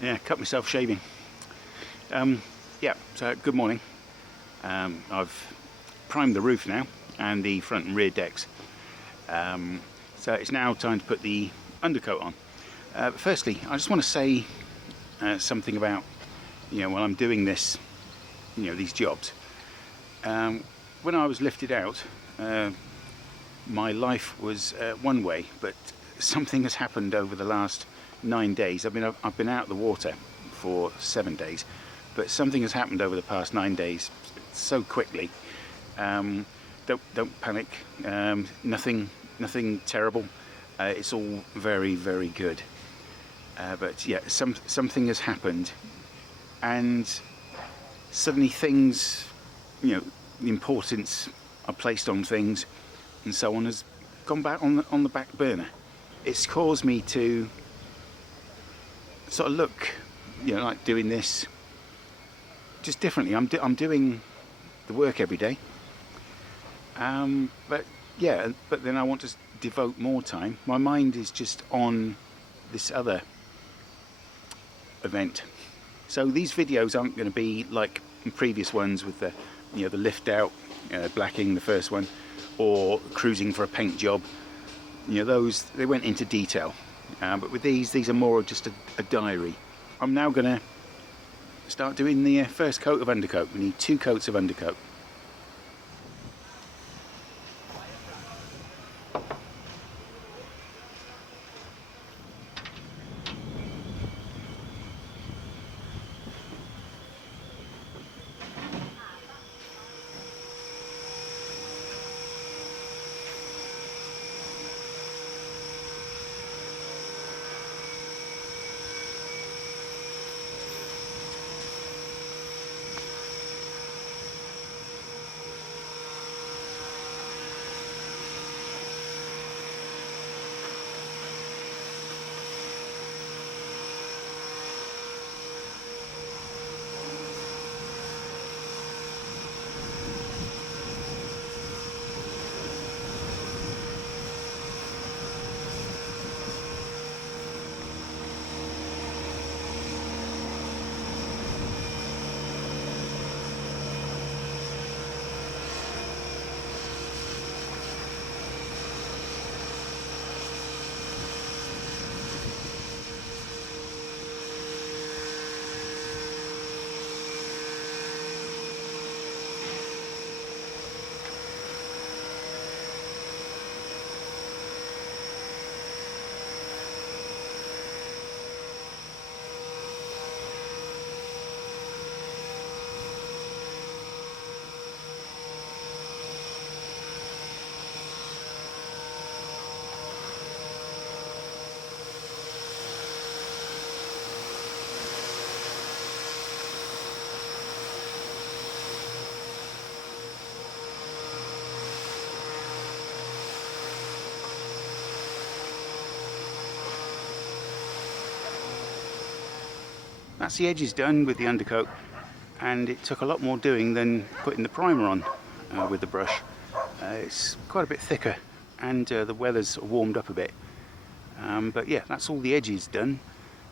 Yeah, cut myself shaving. Yeah, so good morning. I've primed the roof now and the front and rear decks. So it's now time to put the undercoat on. But firstly, I just want to say something about, when I'm doing this, these jobs. When I was lifted out, my life was one way, but something has happened over the last 9 days. I've been out of the water for 7 days, but something has happened over the past 9 days so quickly. Don't panic. Nothing terrible. It's all very, very good. But yeah, something has happened, and suddenly things, the importance I placed on things and so on has gone back on the back burner. It's caused me to sort of look, like doing this just differently. I'm doing the work every day, but then I want to devote more time. My mind is just on this other event. So these videos aren't going to be like previous ones with the the lift out, blacking the first one, or cruising for a paint job. Those, they went into detail, but with these are more just a diary. I'm now going to start doing the first coat of undercoat. We need 2 coats of undercoat. That's the edges done with the undercoat, and it took a lot more doing than putting the primer on with the brush. It's quite a bit thicker, and the weather's warmed up a bit. But yeah, that's all the edges done.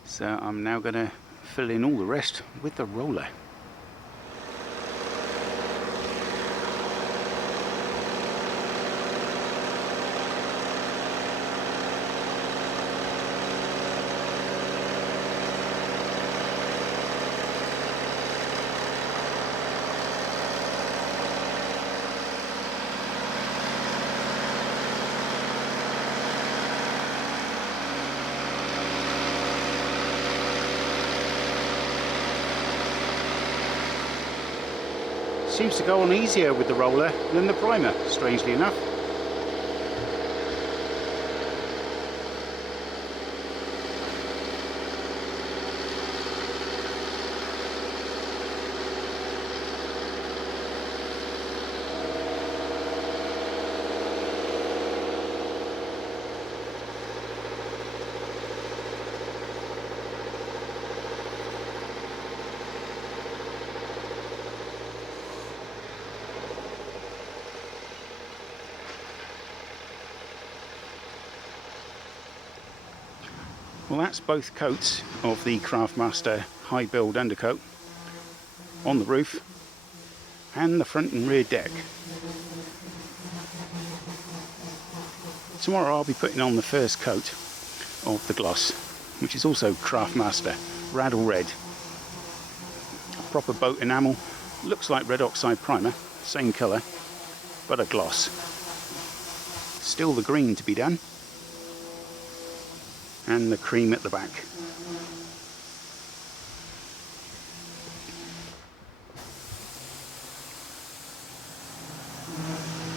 So I'm now going to fill in all the rest with the roller. Seems to go on easier with the roller than the primer, strangely enough. Well, that's both coats of the Craftmaster high build undercoat on the roof and the front and rear deck. Tomorrow I'll be putting on the first coat of the gloss, which is also Craftmaster Raddle Red. Proper boat enamel, looks like red oxide primer, same colour, but a gloss. Still the green to be done, and the cream at the back.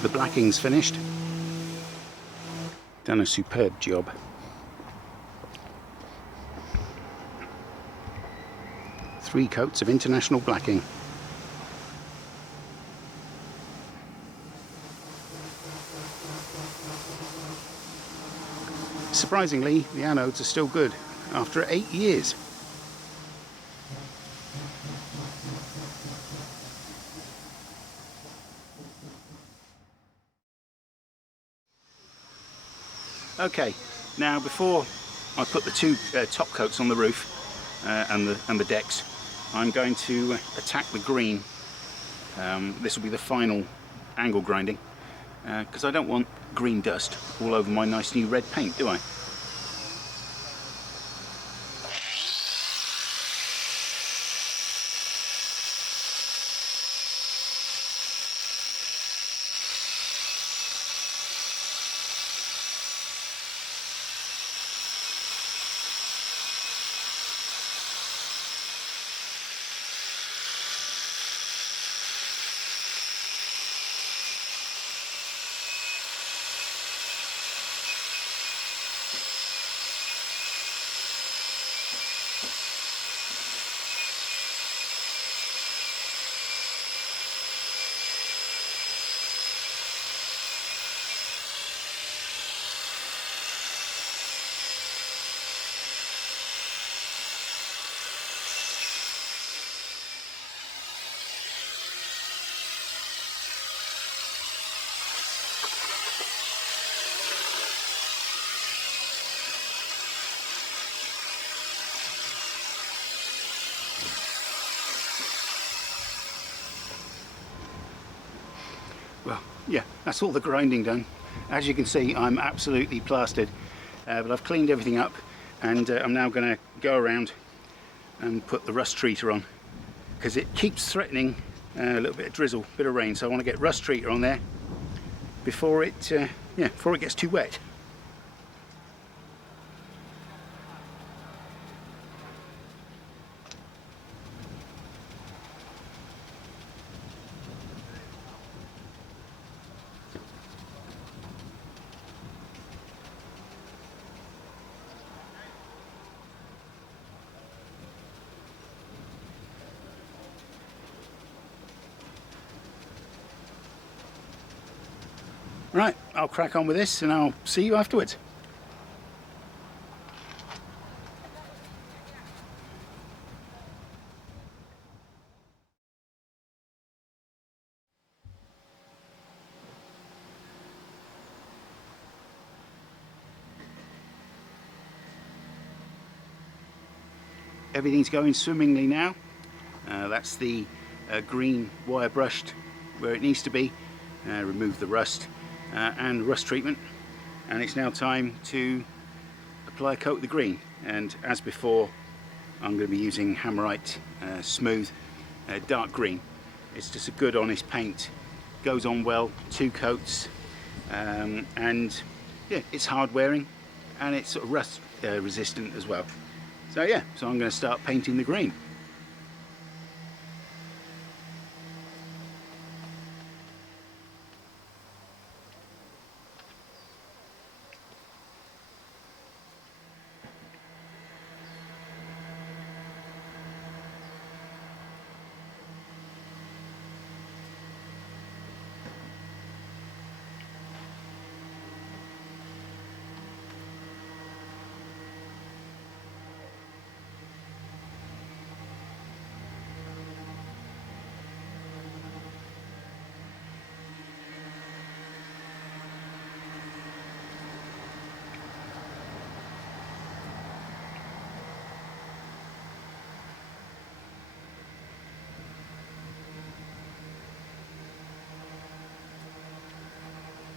The blacking's finished. Done a superb job. Three coats of international blacking. Surprisingly, the anodes are still good after 8 years. Okay, now before I put the two top coats on the roof and the decks, I'm going to attack the green. This will be the final angle grinding, because I don't want green dust all over my nice new red paint, do I? Well, yeah, that's all the grinding done. As you can see, I'm absolutely plastered, but I've cleaned everything up, and I'm now going to go around and put the rust treater on, because it keeps threatening a little bit of drizzle, bit of rain, so I want to get rust treater on there before it gets too wet. Right, I'll crack on with this and I'll see you afterwards. Everything's going swimmingly now. That's the green wire brushed where it needs to be. Remove the rust and rust treatment, and it's now time to apply a coat of the green. And as before, I'm going to be using Hammerite smooth dark green. It's just a good honest paint, goes on well, 2 coats, and yeah, it's hard wearing and it's sort of rust resistant as well. So yeah, so I'm going to start painting the green.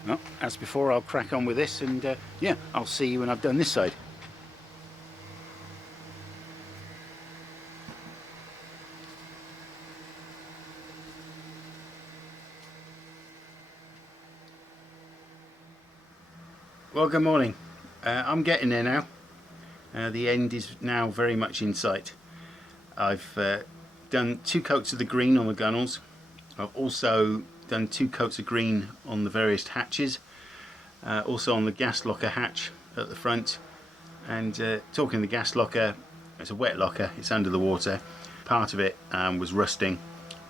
Well, as before, I'll crack on with this, and yeah, I'll see you when I've done this side. Well, good morning. I'm getting there now. The end is now very much in sight. I've done 2 coats of the green on the gunwales. I've also done 2 coats of green on the various hatches, also on the gas locker hatch at the front. And talking the gas locker, it's a wet locker, it's under the water. Part of it was rusting,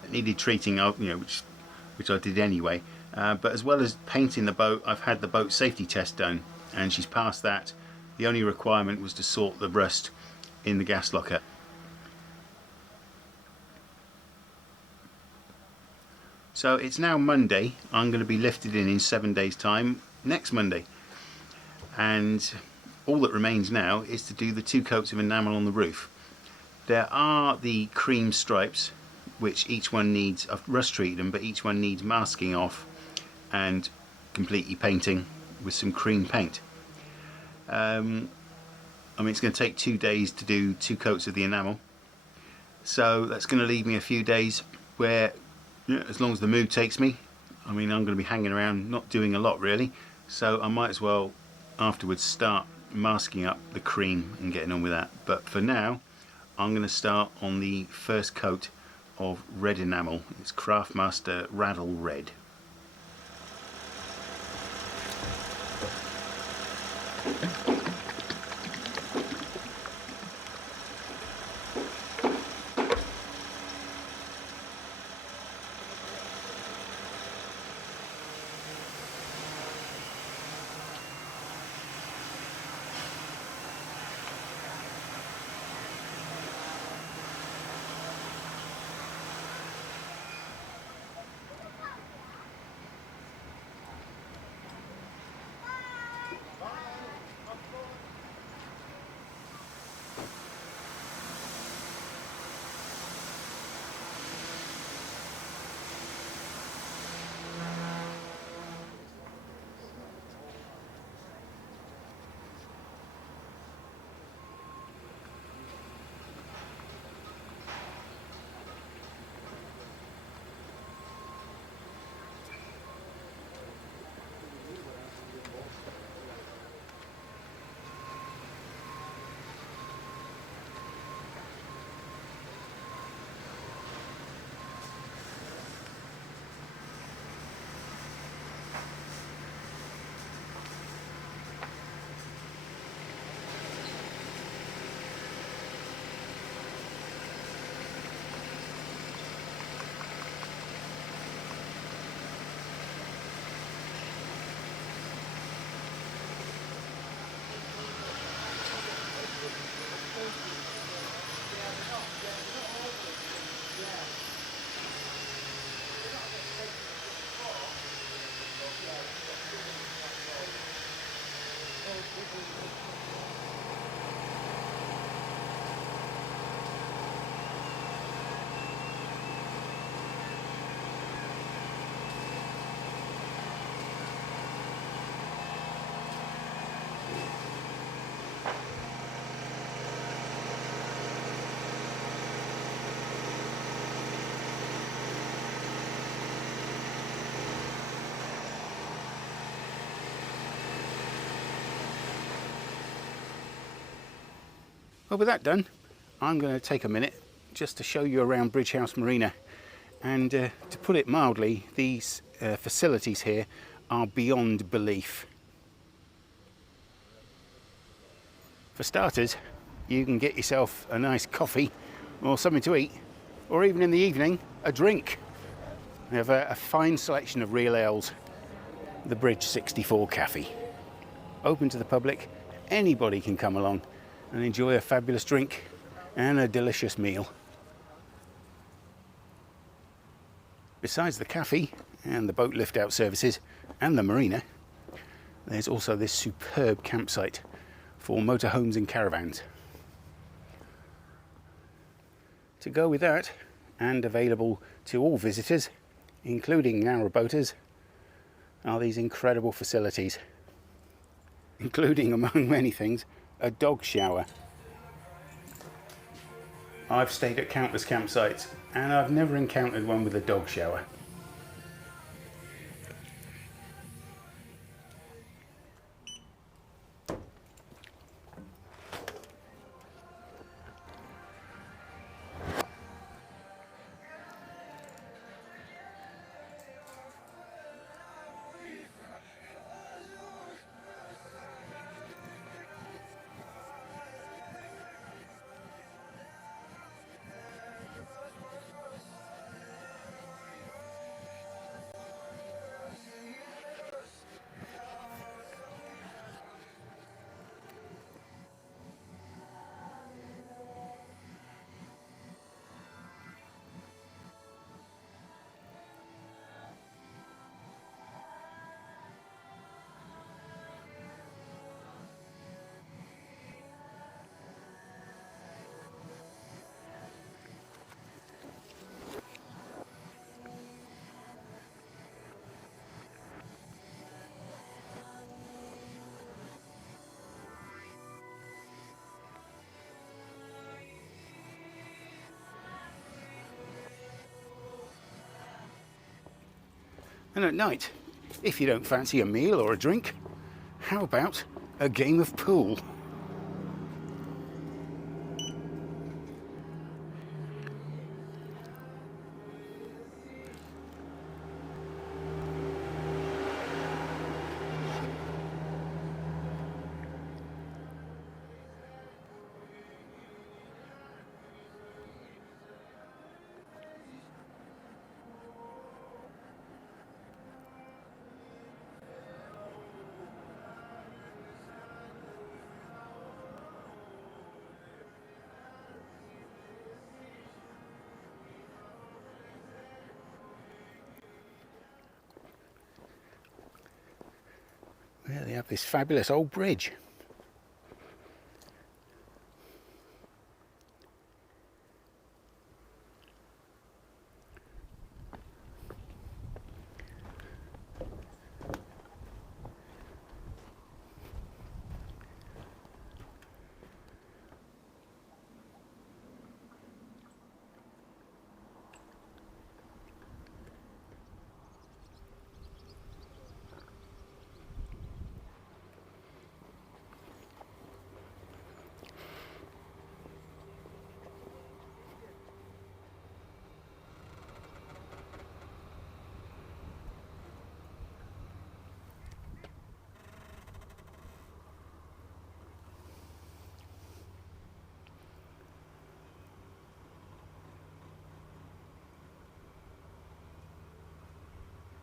it needed treating up, which I did anyway. But as well as painting the boat, I've had the boat safety test done, and she's passed that. The only requirement was to sort the rust in the gas locker. So it's now Monday. I'm going to be lifted in 7 days time, next Monday. And all that remains now is to do the 2 coats of enamel on the roof. There are the cream stripes, which each one needs, I've rust treated them, but each one needs masking off and completely painting with some cream paint. I mean, it's going to take 2 days to do 2 coats of the enamel. So that's going to leave me a few days where, as long as the mood takes me, I mean, I'm going to be hanging around not doing a lot really, so I might as well afterwards start masking up the cream and getting on with that. But for now, I'm going to start on the first coat of red enamel. It's Craftmaster Raddle Red. Well, with that done, I'm going to take a minute just to show you around Bridgehouse Marina. And to put it mildly, these facilities here are beyond belief. For starters, you can get yourself a nice coffee or something to eat, or even in the evening, a drink. We have a fine selection of real ales, the Bridge 64 Cafe. Open to the public, anybody can come along and enjoy a fabulous drink and a delicious meal. Besides the cafe and the boat lift out services and the marina, there's also this superb campsite for motorhomes and caravans. To go with that, and available to all visitors, including narrowboaters, are these incredible facilities, including, among many things, a dog shower. I've stayed at countless campsites and I've never encountered one with a dog shower. And at night, if you don't fancy a meal or a drink, how about a game of pool? There they have this fabulous old bridge.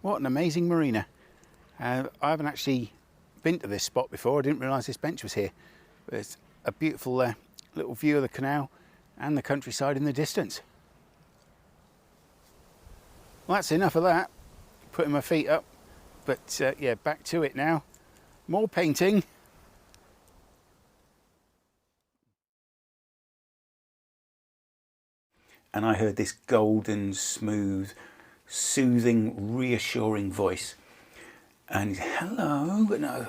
What an amazing marina. I haven't actually been to this spot before. I didn't realise this bench was here. But it's a beautiful little view of the canal and the countryside in the distance. Well, that's enough of that. Putting my feet up. But yeah, back to it now. More painting. And I heard this golden, smooth, soothing, reassuring voice. And hello, no,